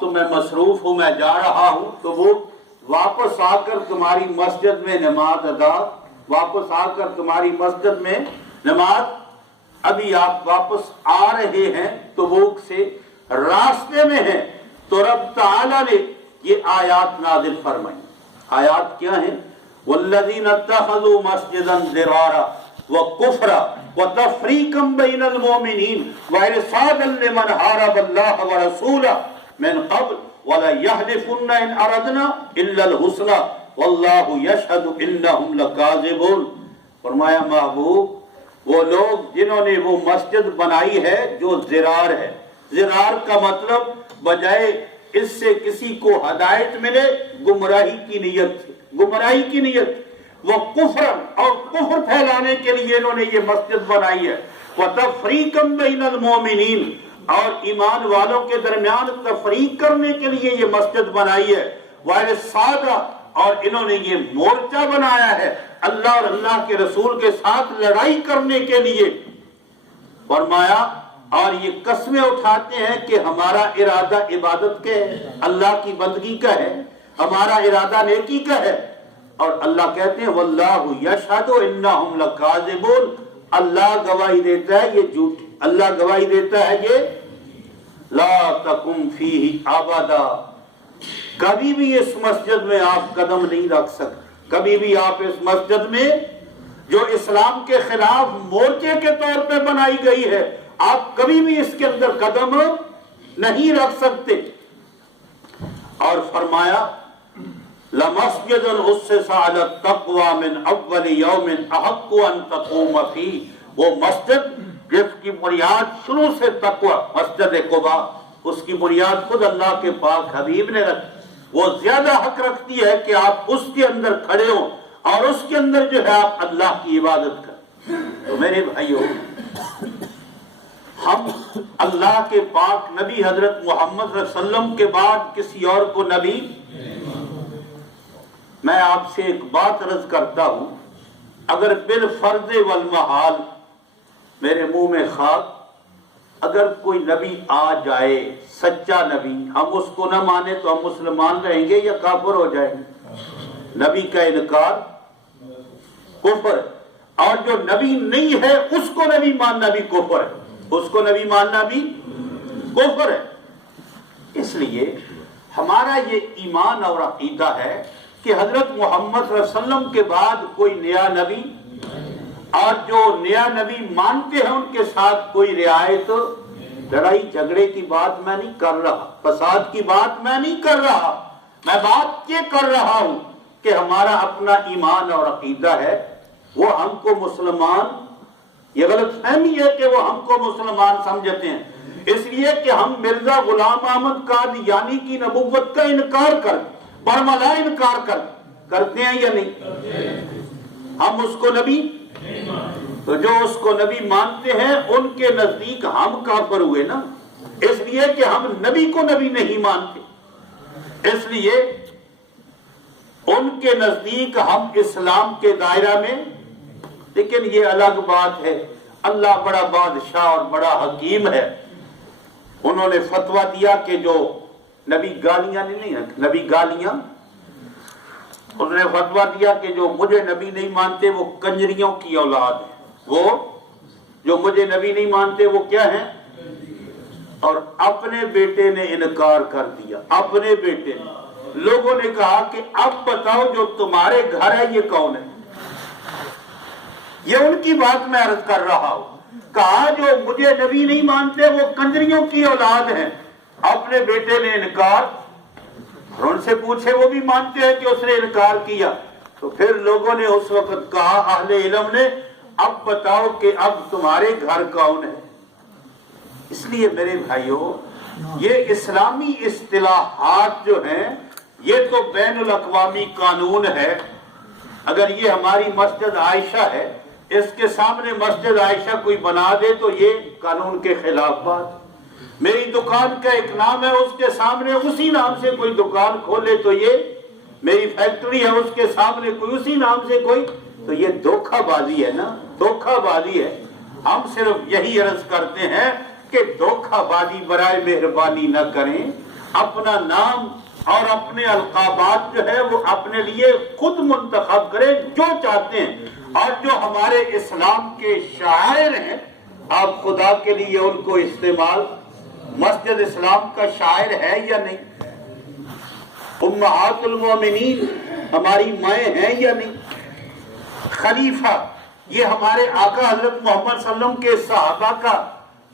तो मैं मसरूफ हूँ, मैं जा रहा हूँ, तो वो वापस आकर तुम्हारी मस्जिद में नमाज अदा, वापस आकर तुम्हारी मस्जिद में नमाज, अभी आप वापस आ रहे हैं तबूक से, रास्ते में हैं, तो रब ताला ने ये आयात नाज़िल फरमाई। आयात क्या है? वल्लज़ीना इत्तख़ज़ू मस्जिदन ज़िरारा व कुफ्रा व तफ़रीक़न बैनल मुमिनीन व इरसादन लिमन हारबल्लाह व रसूलहु मिन क़ब्ल वला यहलिफुन्ना इन अरदना इल्लल हुस्ना वल्लाहु यशहदु इन्नहुम लकाज़िबून। फरमाया महबूब, वो लोग जिन्होंने वो मस्जिद बनाई है जो ज़िरार है, ज़िरार का मतलब बजाय इससे किसी को हदायत मिले, गुमराही की नीयत से, गुमराही की नीयत, वो कुफ्रन और कुफ्र फैलाने के लिए इन्होंने ये मस्जिद बनाई है। व तफरीकम बैनल मोमिनीन, और ईमान वालों के दरमियान तफरीक करने के लिए ये मस्जिद बनाई है। व सादा, और इन्होंने ये मोर्चा बनाया है अल्लाह और अल्लाह के रसूल के साथ लड़ाई करने के लिए। फरमाया, और ये कस्में उठाते हैं कि हमारा इरादा इबादत के है, अल्लाह की बंदगी का है, हमारा इरादा नेकी का है। और अल्लाह कहते हैं वल्लाहु यशहदु इन्नहुम लकाज़िबून, अल्लाह गवाही देता है ये झूठ, अल्लाह गवाही देता है ये ला तकुम फीही अबदा, कभी भी इस मस्जिद में आप कदम नहीं रख सकते, कभी भी आप इस मस्जिद में जो इस्लाम के खिलाफ मोर्चे के तौर पे बनाई गई है, आप कभी भी इसके अंदर कदम नहीं रख सकते। और फरमाया लमस्जिदुन उस्सिसा अला तक़वा मिन अव्वल यौमिन अहक्कु अन तक़ूम फीह, वो मस्जिद जिसकी बुनियाद शुरू से तक़वा, मस्जिद कुबा, उसकी बुनियाद खुद अल्लाह के पाक हबीब ने रखी, वो ज्यादा हक रखती है कि आप उसके अंदर खड़े हो और उसके अंदर जो है आप अल्लाह की इबादत करें। तो मेरे भाइयों, हम अल्लाह के पाक नबी हजरत मोहम्मद सल्लल्लाहु अलैहि वसल्लम के बाद किसी और को नबी, मैं आपसे एक बात अर्ज करता हूं, अगर बिल फर्ज वल महाल, मेरे मुंह में खाक, अगर कोई नबी आ जाए, सच्चा नबी, हम उसको न माने तो हम मुसलमान रहेंगे या काफिर हो जाएंगे? नबी का इनकार कुफ्र, और जो नबी नहीं है उसको नबी मानना भी कुफ्र है, उसको नबी मानना भी कुफ्र है। इसलिए हमारा ये ईमान और अकीदा है कि हजरत मोहम्मद सल्लल्लाहु अलैहि वसल्लम के बाद कोई नया नबी, और जो नया नबी मानते हैं उनके साथ कोई रियायत, लड़ाई झगड़े की बात मैं नहीं कर रहा, फसाद की बात मैं नहीं कर रहा, मैं बात ये कर रहा हूं कि हमारा अपना ईमान और अकीदा है, वो हमको मुसलमान, ये गलत फहमी है कि वो हमको मुसलमान समझते हैं, इसलिए कि हम मिर्जा गुलाम अहमद कादियानी की नबुव्वत का इनकार कर, बरमला इनकार करते हैं या नहीं? हम उसको नबी, तो जो उसको नबी मानते हैं उनके नजदीक हम काफिर हुए ना, इसलिए कि हम नबी को नबी नहीं मानते, इसलिए उनके नजदीक हम इस्लाम के दायरा में। लेकिन ये अलग बात है, अल्लाह बड़ा बादशाह और बड़ा हकीम है, उन्होंने फतवा दिया कि जो नबी गालियां नहीं, नबी गालियां, उसने फतवा दिया कि जो मुझे नबी नहीं मानते वो कंजरियों की औलाद है, वो जो मुझे नबी नहीं मानते वो क्या है? और अपने बेटे ने इनकार कर दिया, अपने बेटे ने। लोगों ने कहा कि अब बताओ जो तुम्हारे घर है ये कौन है? ये उनकी बात मैं अर्ज कर रहा हूं। कहा जो मुझे नबी नहीं मानते वो कंजरियों की औलाद है, अपने बेटे ने इनकार, और उनसे पूछे वो भी मानते हैं कि उसने इनकार किया। तो फिर लोगों ने उस वक्त कहा, अहले इल्म ने, अब बताओ कि अब तुम्हारे घर कौन है? इसलिए मेरे भाइयों, ये इस्लामी इस्तिलाहात जो हैं ये तो बैनुल अक़वामी कानून है। अगर ये हमारी मस्जिद आयशा है, इसके सामने मस्जिद आयशा कोई बना दे तो ये कानून के खिलाफ बात। मेरी दुकान का एक नाम है, उसके सामने उसी नाम से कोई दुकान खोले तो ये मेरी फैक्ट्री है, उसके सामने कोई उसी नाम से कोई, तो ये धोखाबाजी है ना, धोखाबाजी है। हम सिर्फ यही अर्ज करते हैं कि धोखाबाजी बराए मेहरबानी न करें, اپنا نام اور اپنے القابات جو ہے وہ اپنے لیے خود منتخب کریں جو چاہتے ہیں، اور جو ہمارے اسلام کے شاعر ہیں آپ خدا کے لیے ان کو استعمال، مسجد اسلام کا شاعر ہے یا نہیں؟ امہات المومنین ہماری مائیں ہیں یا نہیں؟ خلیفہ یہ ہمارے آقا حضرت محمد صلی اللہ علیہ وسلم کے صحابہ کا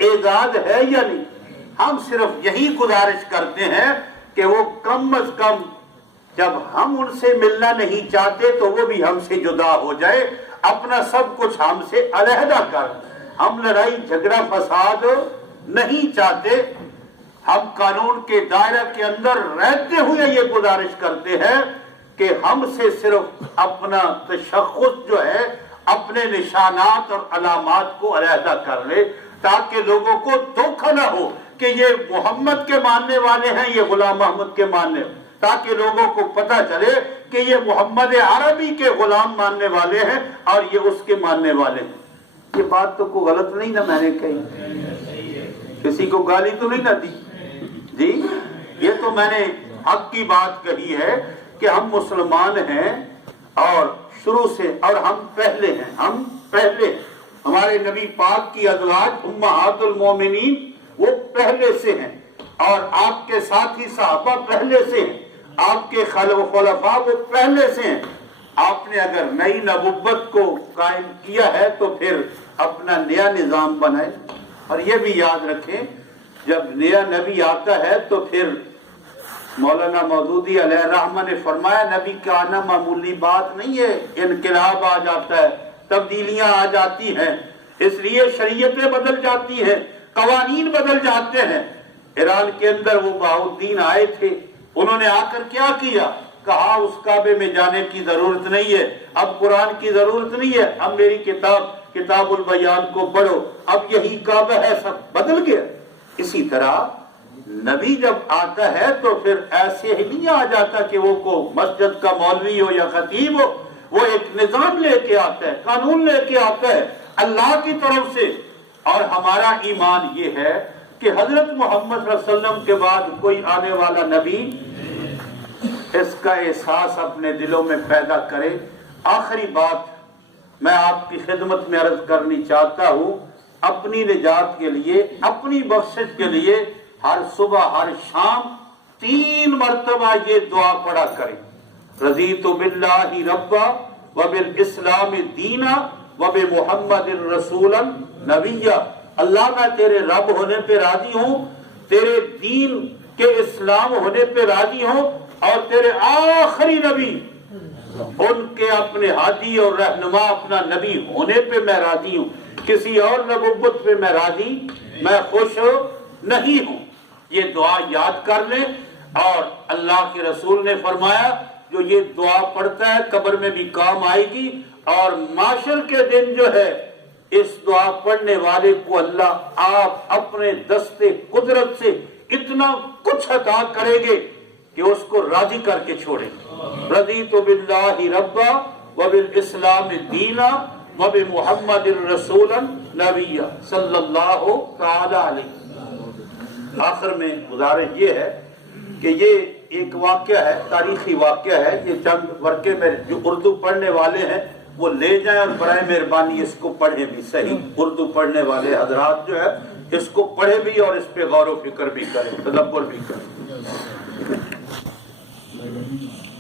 اعزاز ہے یا نہیں؟ ہم صرف یہی گزارش کرتے ہیں کہ وہ کم از کم جب ہم ان سے ملنا نہیں چاہتے تو وہ بھی ہم سے جدا ہو جائے، اپنا سب کچھ ہم سے علیحدہ کر۔ ہم لڑائی جھگڑا فساد نہیں چاہتے، ہم قانون کے دائرہ کے اندر رہتے ہوئے یہ گزارش کرتے ہیں کہ ہم سے صرف اپنا تشخص جو ہے، اپنے نشانات اور علامات کو علیحدہ کر لے، تاکہ لوگوں کو دھوکہ نہ ہو کہ یہ محمد کے ماننے والے ہیں، یہ غلام محمد کے ماننے، تاکہ لوگوں کو پتہ چلے کہ یہ محمد عربی کے غلام ماننے والے ہیں اور یہ اس کے ماننے والے ہیں۔ یہ بات تو کوئی غلط نہیں نا میں نے کہی، کسی کو گالی تو نہیں نہ دی جی، یہ تو میں نے حق کی بات کہی ہے کہ ہم مسلمان ہیں اور شروع سے، اور ہم پہلے ہیں، ہم پہلے، ہمارے نبی پاک کی ازواج امہات المومنین وہ پہلے سے ہیں، اور آپ کے ساتھی صحابہ پہلے سے ہیں، آپ کے خلفاء وہ پہلے سے ہیں۔ آپ نے اگر نئی نبوت کو قائم کیا ہے تو پھر اپنا نیا نظام بنائے، اور یہ بھی یاد رکھیں جب نیا نبی آتا ہے تو پھر مولانا مودودی علیہ الرحمہ نے فرمایا نبی کا آنا معمولی بات نہیں ہے، انقلاب آ جاتا ہے، تبدیلیاں آ جاتی ہیں، اس لیے شریعتیں بدل جاتی ہیں، قوانین بدل جاتے ہیں۔ ایران کے اندر وہ بہاؤالدین آئے تھے، انہوں نے آ کر کیا کیا؟ کہا اس کعبے میں جانے کی ضرورت نہیں ہے، اب قرآن کی ضرورت نہیں ہے، اب میری کتاب البیان کو پڑھو، اب یہی کعبہ ہے، سب بدل گیا۔ اسی طرح نبی جب آتا ہے تو پھر ایسے ہی نہیں آ جاتا کہ وہ کو مسجد کا مولوی ہو یا خطیب ہو، وہ ایک نظام لے کے آتا ہے، قانون لے کے آتا ہے اللہ کی طرف سے۔ اور ہمارا ایمان یہ ہے کہ حضرت محمد صلی اللہ علیہ وسلم کے بعد کوئی آنے والا نبی اس کا احساس اپنے دلوں میں پیدا کرے۔ آخری بات میں آپ کی خدمت میں عرض کرنی چاہتا ہوں، اپنی نجات کے لیے، اپنی بخشش کے لیے ہر صبح ہر شام 3 مرتبہ یہ دعا پڑھا کریں، رضیت باللہ ربا وبالاسلام دینا وبمحمد رسولا نبیا۔ اللہ میں تیرے رب ہونے پہ راضی ہوں، تیرے دین کے اسلام ہونے پہ راضی ہوں، اور تیرے آخری نبی ان کے اپنے ہادی اور رہنما اپنا نبی ہونے پہ میں راضی ہوں، کسی اور نبوت پہ میں راضی، میں خوش نہیں ہوں۔ یہ دعا یاد کر لیں، اور اللہ کے رسول نے فرمایا جو یہ دعا پڑھتا ہے قبر میں بھی کام آئے گی، اور معاشر کے دن جو ہے اس دعا پڑھنے والے کو اللہ آپ اپنے دستے قدرت سے اتنا کچھ عطا کریں گے کہ اس کو راضی کر کے چھوڑیں۔ رضیت باللہ ربا وبالاسلام دینا وبمحمد رسولا نبیا صلی اللہ تعالی علیہ۔ آخر میں گزارش یہ ہے کہ یہ ایک واقعہ ہے، تاریخی واقعہ ہے، یہ چند ورقے میں جو اردو پڑھنے والے ہیں وہ لے جائیں، اور برائے مہربانی اس کو پڑھیں بھی، صحیح اردو پڑھنے والے حضرات جو ہے اس کو پڑھیں بھی اور اس پہ غور و فکر بھی کریں، تدبر بھی کریں۔